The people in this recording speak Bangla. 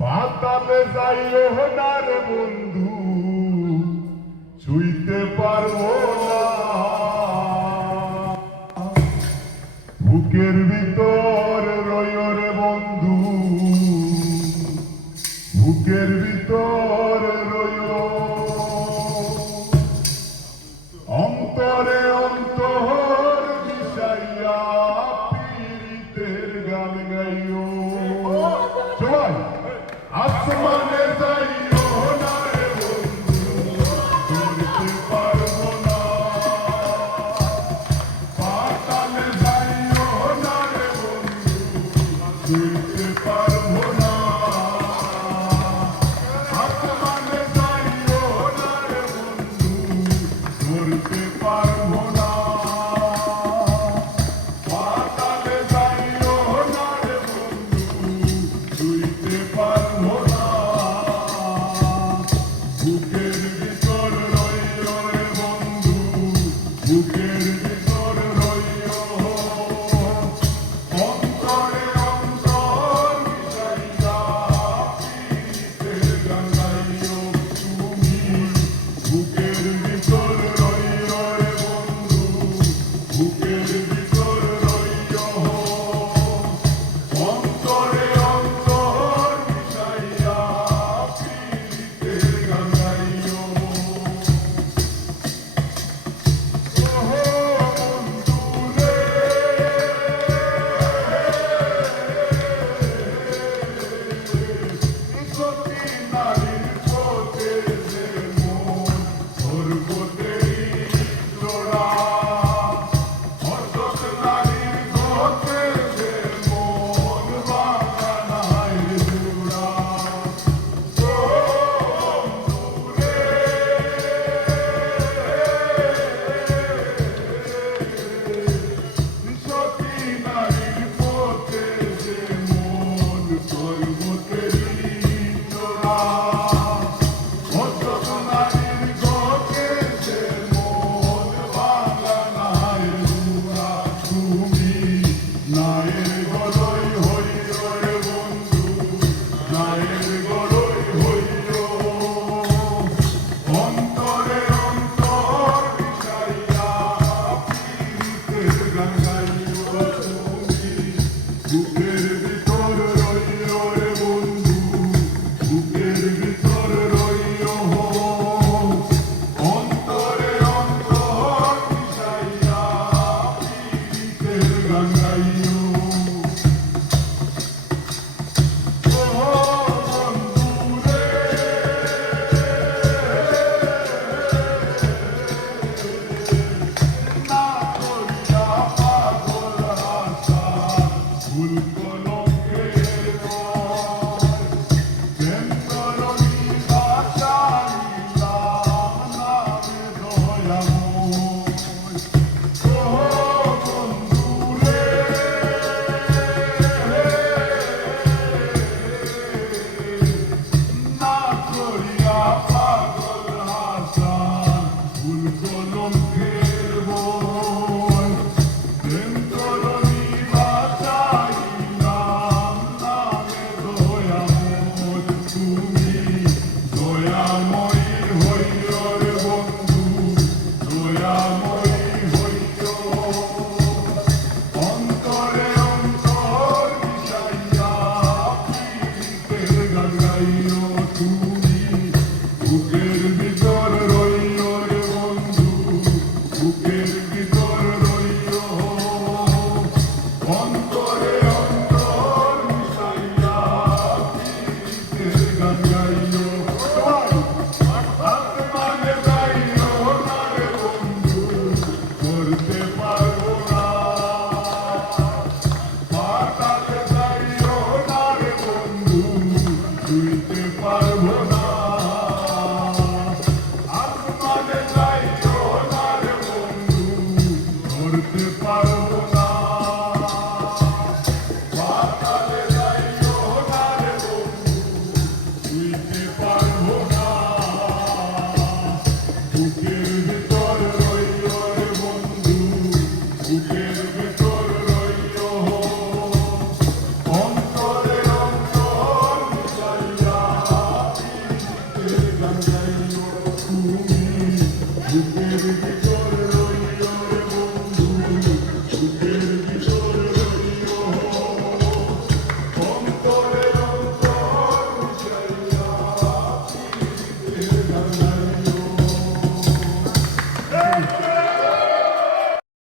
পাতালে যাইও না রে বন্ধু, ছুঁইতে পারবো না। বুকের ভিতর রইও রে বন্ধু, বুকের ভিতর রইও। অন্তরে অন্তর মিশাইয়া পীড়িতের গান গাইও। সবাই আসমানে যাইও না রে বন্ধু, ধরতে পারবো না। পাতালে যাইও না রে বন্ধু, ধরতে পারবো না। আসমানে যাইও না রে বন্ধু, ধরতে পারবো না। পাতালে যাইও না রে বন্ধু, ধরতে পারবো না। বুকের ভিতর রইও রে বন্ধু, বুকের ভিতর রইও। অন্তরে অন্তর মিশাইয়া পীড়িতের গান গাইও তুমি। বুকের ভিতর রইও রে বন্ধু, বুকের ভিতর রইও। অন্তরে অন্তর মিশাইয়া পীড়িতের গান গাইও। ওহো বন্ধু রে, সতী নারীর পথে যে মন, স্বর্গতেই জোড়া। অসৎ নারীর পথে যে মন, বাগানায় জোড়া। ও বন্ধু রে, সতী নারীর পথে যে মন, স্বর্গতেই জোড়া। অসৎ নারীর পথে যে মন, বাগানায় জোড়া। তুমি নায়ের গলই হইও রে বন্ধু, নায়ের গলই হইও। অন্তরে অন্তর মিশাইয়া পীড়িতের গান গাইও তুমি। বুকের ভিতর রইও রে বন্ধু, বুকের ভিতর রইও। অন্তরে অন্তর মিশাইয়া পীড়িতের গান গাইও। ওহো বন্ধু রে, না করিয়া পাগল আশা, ভুল কলঙ্কের বয়। প্রেম করনি বাঁচাইলাম নামে দয়াময়। ওহো বন্ধু রে, না করিয়া পাগল আশা, ভুল কলঙ্কের বয়। প্রেম করনি বাঁচাইলাম নামে দয়াময়। তুমি দয়াময়ী হইও রে বন্ধু, দয়াময়ী হইও। অন্তরে অন্তর মিশাইয়া পীড়িতের গান গাইও তুমি। বুকের ভিতর রইও রে বন্ধু, বুকের ভিতর রইও। অন্তরে অন্তর মিশাইয়া পীড়িতের গান গাইও। আসমানে যাইও না রে বন্ধু, ধরতে পারবো না। পাতালে যাইও না রে বন্ধু, ছুঁইতে বুকের